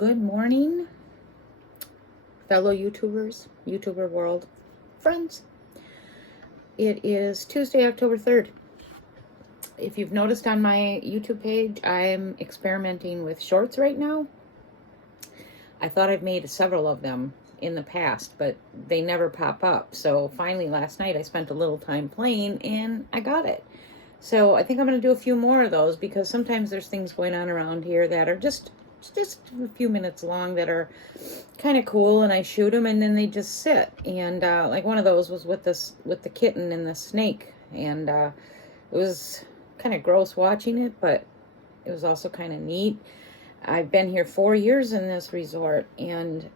Good morning, fellow YouTubers, YouTuber world, friends. It is Tuesday, October 3rd. If you've noticed on my YouTube page, I'm experimenting with shorts right now. I thought I've made several of them in the past, but they never pop up. So finally last night I spent a little time playing and I got it. So I think I'm going to do a few more of those because sometimes there's things going on around here that are just a few minutes long that are kind of cool, and I shoot them and then they just sit. And like one of those was with the kitten and the snake, and it was kind of gross watching it, but it was also kind of neat. I've been here 4 years in this resort, and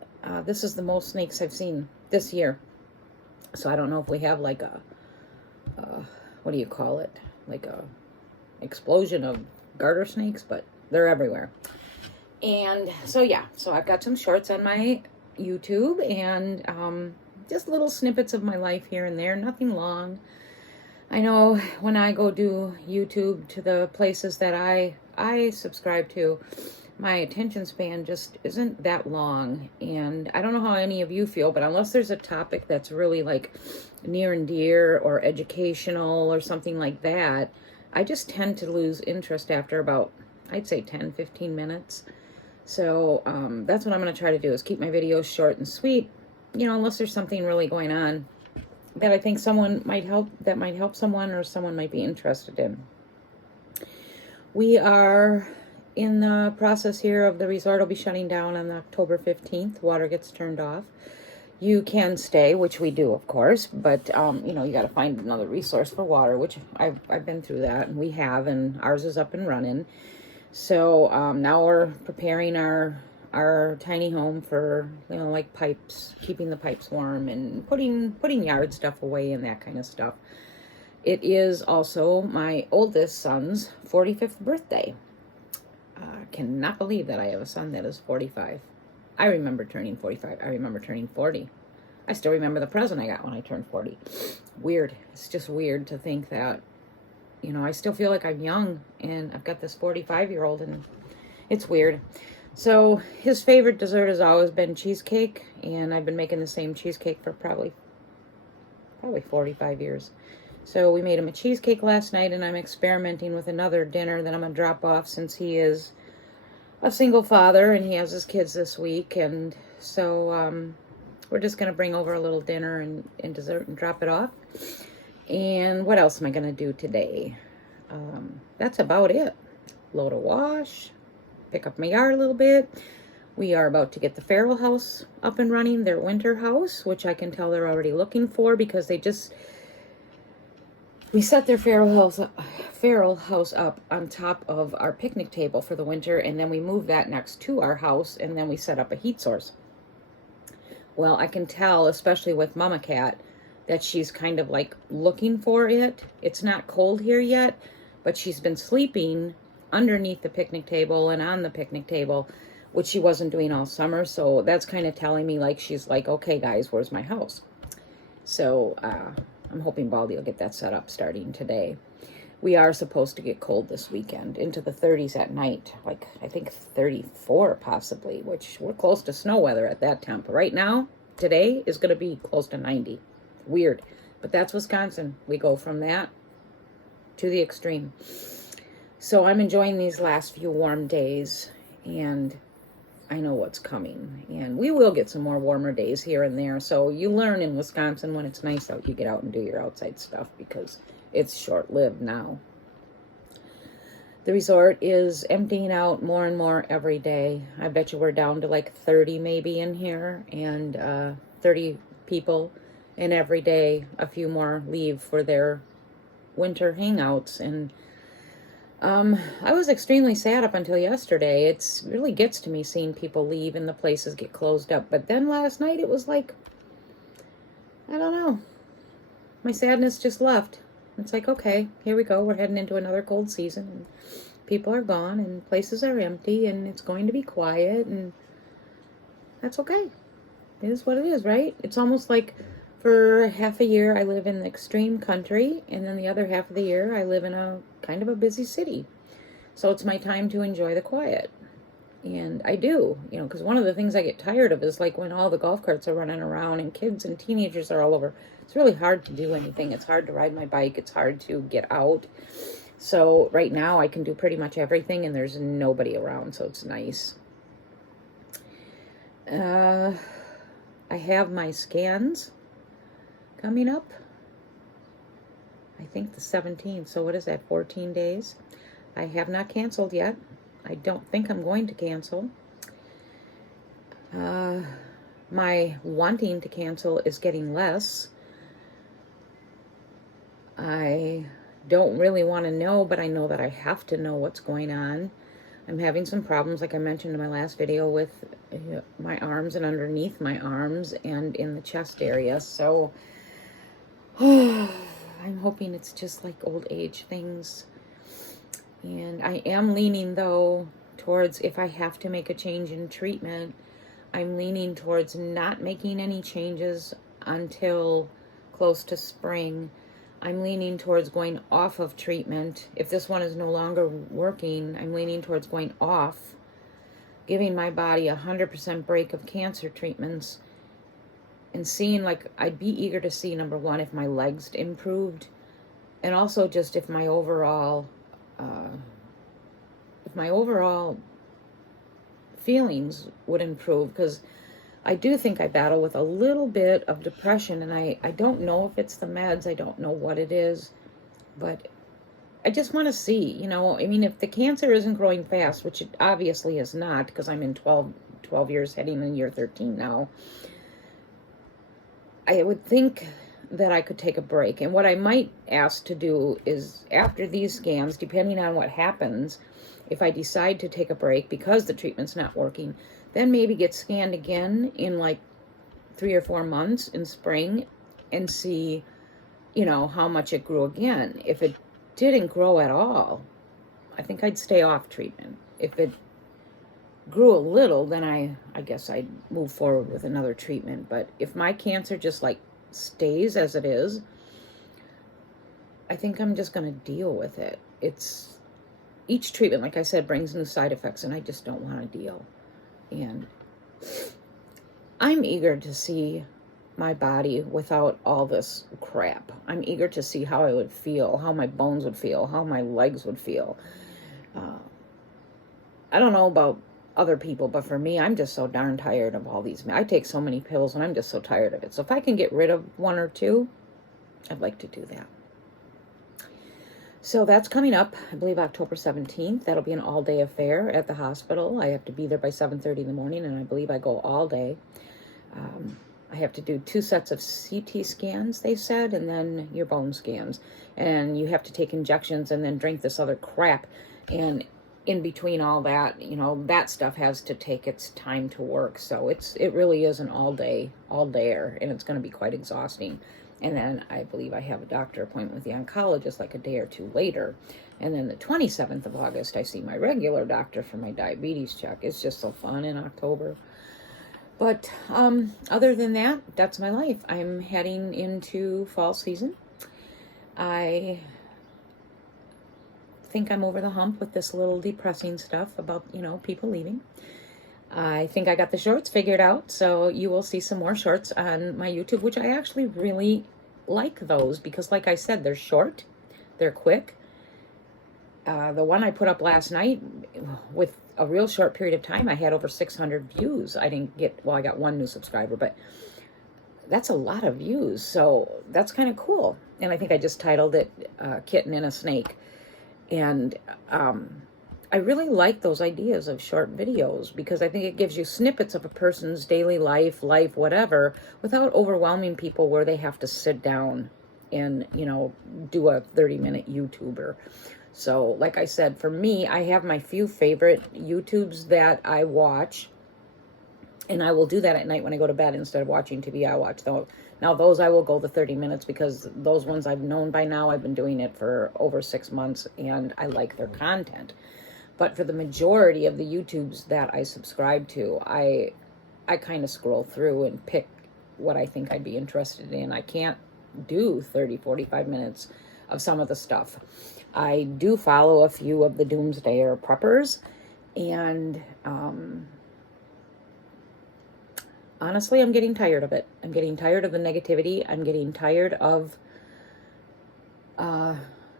this is the most snakes I've seen this year. So I don't know if we have like a what do you call it, like a explosion of garter snakes, but they're everywhere. And so yeah, so I've got some shorts on my YouTube, and just little snippets of my life here and there, nothing long. I know when I go do YouTube to the places that I subscribe to, my attention span just isn't that long. And I don't know how any of you feel, but unless there's a topic that's really like near and dear or educational or something like that, I just tend to lose interest after about, I'd say 10-15 minutes. So that's what I'm going to try to do, is keep my videos short and sweet, unless there's something really going on that I think might help someone, or someone might be interested in. We are in the process here of the resort will be shutting down on October 15th. Water gets turned off. You can stay, which we do, of course, but you got to find another resource for water, which I've been through that, and we have, and ours is up and running. So now we're preparing our tiny home for, like pipes, keeping the pipes warm, and putting yard stuff away and that kind of stuff. It is also my oldest son's 45th birthday. I cannot believe that I have a son that is 45. I remember turning 45. I remember turning 40. I still remember the present I got when I turned 40. Weird. It's just weird to think that, I still feel like I'm young, and I've got this 45-year-old, and it's weird. So his favorite dessert has always been cheesecake, and I've been making the same cheesecake for probably 45 years. So we made him a cheesecake last night, and I'm experimenting with another dinner that I'm going to drop off, since he is a single father and he has his kids this week. And so we're just going to bring over a little dinner and dessert and drop it off. And what else am I going to do today? That's about it. Load a wash, pick up my yard a little bit. We are about to get the Feral House up and running, their winter house, which I can tell they're already looking for, because we set their feral house up on top of our picnic table for the winter, and then we moved that next to our house, and then we set up a heat source. Well, I can tell, especially with Mama Cat, that she's kind of like looking for it. It's not cold here yet, but she's been sleeping underneath the picnic table and on the picnic table, which she wasn't doing all summer. So that's kind of telling me, like, she's like, okay guys, where's my house? So I'm hoping Baldy will get that set up starting today. We are supposed to get cold this weekend, into the 30s at night, like I think 34 possibly, which we're close to snow weather at that temp. Right now, today is going to be close to 90. Weird, but that's Wisconsin. We go from that to the extreme. So I'm enjoying these last few warm days, and I know what's coming, and we will get some more warmer days here and there. So you learn in Wisconsin, when it's nice out, you get out and do your outside stuff, because it's short-lived now. The resort is emptying out more and more every day. I bet you we're down to like 30 maybe in here, and 30 people, and every day a few more leave for their winter hangouts. And I was extremely sad up until yesterday. It really gets to me seeing people leave and the places get closed up. But then last night it was like, I don't know, my sadness just left. It's like, okay, here we go. We're heading into another cold season, and people are gone, and places are empty, and it's going to be quiet, and that's okay. It is what it is, right? It's almost like for half a year I live in the extreme country, and then the other half of the year I live in a kind of a busy city. So it's my time to enjoy the quiet. And I do, because one of the things I get tired of is like when all the golf carts are running around and kids and teenagers are all over. It's really hard to do anything. It's hard to ride my bike. It's hard to get out. So right now I can do pretty much everything and there's nobody around, so it's nice. I have my scans coming up. I think the 17th. So what is that, 14 days? I have not canceled yet. I don't think I'm going to cancel. My wanting to cancel is getting less. I don't really want to know, but I know that I have to know what's going on. I'm having some problems, like I mentioned in my last video, with my arms and underneath my arms and in the chest area. So I'm hoping it's just like old age things. And I am leaning, though, towards if I have to make a change in treatment, I'm leaning towards not making any changes until close to spring. I'm leaning towards going off of treatment. If this one is no longer working, I'm leaning towards going off, giving my body 100% break of cancer treatments, and seeing, like, I'd be eager to see, number one, if my legs improved, and also just if my overall feelings would improve, because I do think I battle with a little bit of depression, and I don't know if it's the meds, I don't know what it is, but I just want to see, I mean, if the cancer isn't growing fast, which it obviously is not, because I'm in 12 years, heading in year 13 now, I would think that I could take a break. And what I might ask to do is, after these scans, depending on what happens, if I decide to take a break because the treatment's not working, then maybe get scanned again in like 3 or 4 months in spring and see, how much it grew again. If it didn't grow at all, I think I'd stay off treatment. If it grew a little, then I guess I'd move forward with another treatment. But if my cancer just like stays as it is, I think I'm just going to deal with it. Each treatment, like I said, brings new side effects, and I just don't want to deal. And I'm eager to see my body without all this crap. I'm eager to see how I would feel, how my bones would feel, how my legs would feel. I don't know about other people, but for me, I'm just so darn tired of all these. I take so many pills, and I'm just so tired of it. So if I can get rid of 1 or 2, I'd like to do that. So that's coming up, I believe, October 17th. That'll be an all-day affair at the hospital. I have to be there by 7:30 in the morning, and I believe I go all day. I have to do 2 sets of CT scans, they said, and then your bone scans. And you have to take injections and then drink this other crap. And in between all that, that stuff has to take its time to work. So it really is an all-dayer, and it's going to be quite exhausting. And then I believe I have a doctor appointment with the oncologist like a day or 2 later. And then the 27th of August, I see my regular doctor for my diabetes check. It's just so fun in October. But other than that, that's my life. I'm heading into fall season. I think I'm over the hump with this little depressing stuff about, people leaving. I think I got the shorts figured out, so you will see some more shorts on my YouTube, which I actually really like those because, like I said, they're short, they're quick. The one I put up last night, with a real short period of time, I had over 600 views. I got 1 new subscriber, but that's a lot of views, so that's kind of cool. And I think I just titled it Kitten and a Snake. And I really like those ideas of short videos because I think it gives you snippets of a person's daily life, whatever, without overwhelming people where they have to sit down and, do a 30-minute YouTuber. So, like I said, for me, I have my few favorite YouTubes that I watch, and I will do that at night when I go to bed. Instead of watching TV, I watch those. Now, those I will go the 30 minutes because those ones I've known by now. I've been doing it for over 6 months, and I like their content. But for the majority of the YouTubes that I subscribe to, I kind of scroll through and pick what I think I'd be interested in. I can't do 30, 45 minutes of some of the stuff. I do follow a few of the doomsdayer preppers, And honestly, I'm getting tired of it. I'm getting tired of the negativity. I'm getting tired of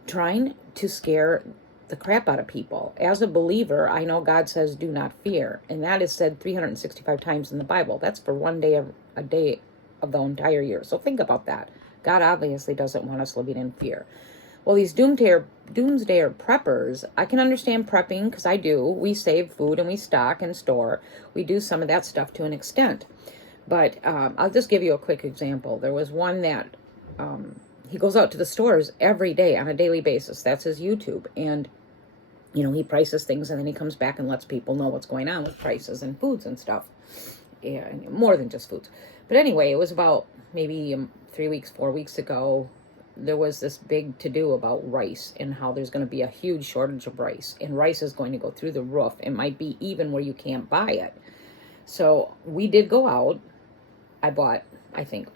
trying to scare the crap out of people. As a believer, I know God says, do not fear. And that is said 365 times in the Bible. That's for one day of a day of the entire year. So think about that. God obviously doesn't want us living in fear. Well, these doomsday preppers, I can understand prepping because I do. We save food and we stock and store. We do some of that stuff to an extent. But I'll just give you a quick example. There was one that he goes out to the stores every day on a daily basis. That's his YouTube. And, he prices things and then he comes back and lets people know what's going on with prices and foods and stuff. Yeah, more than just foods. But anyway, it was about maybe 3 weeks, 4 weeks ago. There was this big to-do about rice and how there's going to be a huge shortage of rice. And rice is going to go through the roof. It might be even where you can't buy it. So we did go out. I bought, I think,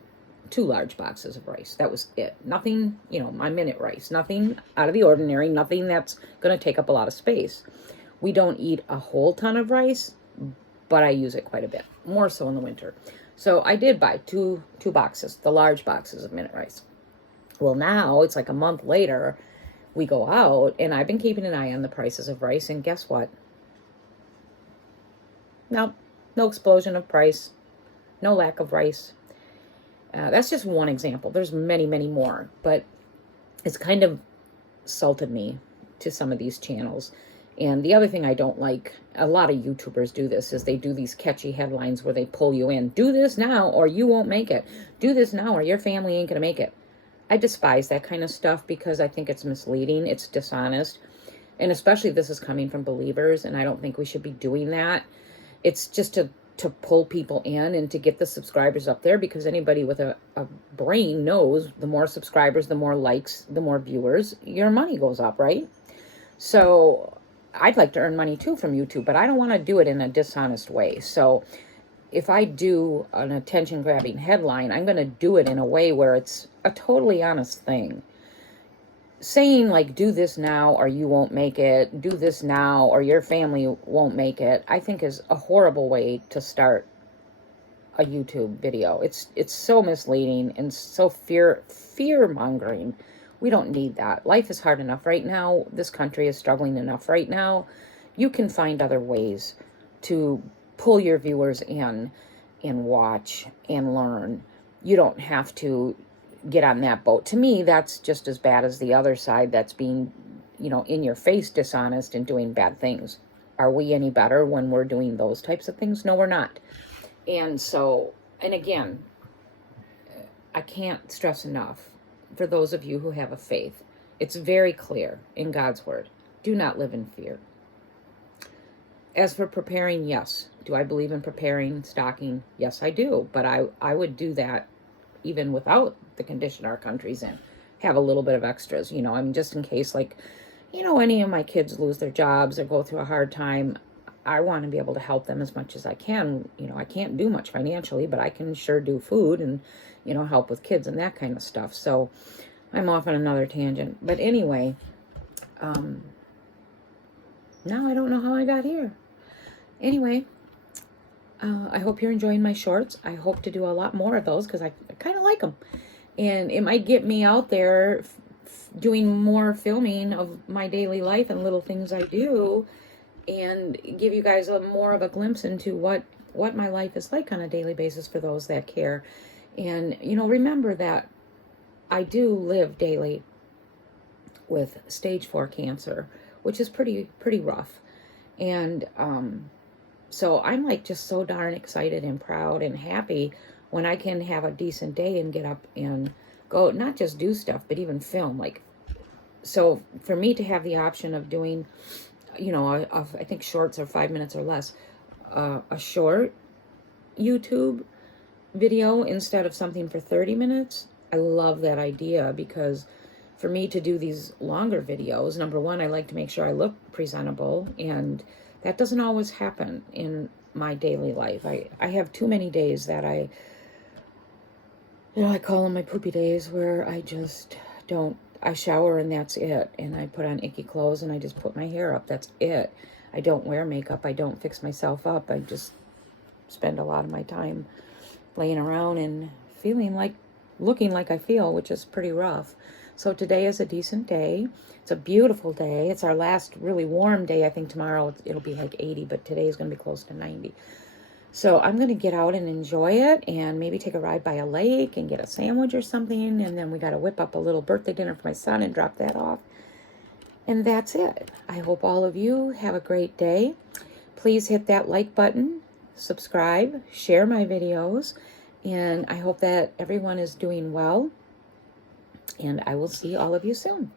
2 large boxes of rice. That was it. Nothing, my minute rice. Nothing out of the ordinary. Nothing that's going to take up a lot of space. We don't eat a whole ton of rice, but I use it quite a bit. More so in the winter. So I did buy two boxes, the large boxes of minute rice. Well, now it's like a month later, we go out, and I've been keeping an eye on the prices of rice, and guess what? No explosion of price. No lack of rice. That's just one example. There's many, many more. But it's kind of salted me to some of these channels. And the other thing I don't like, a lot of YouTubers do this, is they do these catchy headlines where they pull you in. Do this now or you won't make it. Do this now or your family ain't going to make it. I despise that kind of stuff because I think it's misleading. It's dishonest. And especially if this is coming from believers, and I don't think we should be doing that. It's just to pull people in and to get the subscribers up there, because anybody with a brain knows the more subscribers, the more likes, the more viewers, your money goes up, right? So I'd like to earn money too from YouTube, but I don't want to do it in a dishonest way. So if I do an attention-grabbing headline, I'm going to do it in a way where it's a totally honest thing. Saying like, do this now or you won't make it, do this now or your family won't make it, I think is a horrible way to start a YouTube video. It's so misleading and so fear-mongering. We don't need that. Life is hard enough right now. This country is struggling enough right now. You can find other ways to pull your viewers in and watch and learn. You don't have to get on that boat. To me, that's just as bad as the other side that's being, in your face dishonest and doing bad things. Are we any better when we're doing those types of things? No, we're not. And so, and again, I can't stress enough, for those of you who have a faith, it's very clear in God's word. Do not live in fear. As for preparing, yes. Do I believe in preparing, stocking? Yes, I do. But I would do that even without the condition our country's in. Have a little bit of extras, just in case, any of my kids lose their jobs or go through a hard time. I want to be able to help them as much as I can. I can't do much financially, but I can sure do food and, help with kids and that kind of stuff. So I'm off on another tangent. But anyway, now I don't know how I got here. Anyway, I hope you're enjoying my shorts. I hope to do a lot more of those because I kind of like them. And it might get me out there doing more filming of my daily life and little things I do, and give you guys more of a glimpse into what my life is like on a daily basis for those that care. And, remember that I do live daily with stage 4 cancer, which is pretty rough. And so I'm just so darn excited and proud and happy when I can have a decent day and get up and go, not just do stuff, but even film. So for me to have the option of doing, I think shorts are 5 minutes or less, a short YouTube video instead of something for 30 minutes, I love that idea, because for me to do these longer videos, number one, I like to make sure I look presentable, and that doesn't always happen in my daily life. I have too many days that I call them my poopy days, where I just don't, I shower and that's it. And I put on icky clothes and I just put my hair up. That's it. I don't wear makeup. I don't fix myself up. I just spend a lot of my time laying around and looking like I feel, which is pretty rough. So today is a decent day. It's a beautiful day. It's our last really warm day. I think tomorrow it'll be like 80, but today is going to be close to 90. So I'm going to get out and enjoy it and maybe take a ride by a lake and get a sandwich or something. And then we got to whip up a little birthday dinner for my son and drop that off. And that's it. I hope all of you have a great day. Please hit that like button, subscribe, share my videos, and I hope that everyone is doing well. And I will see all of you soon.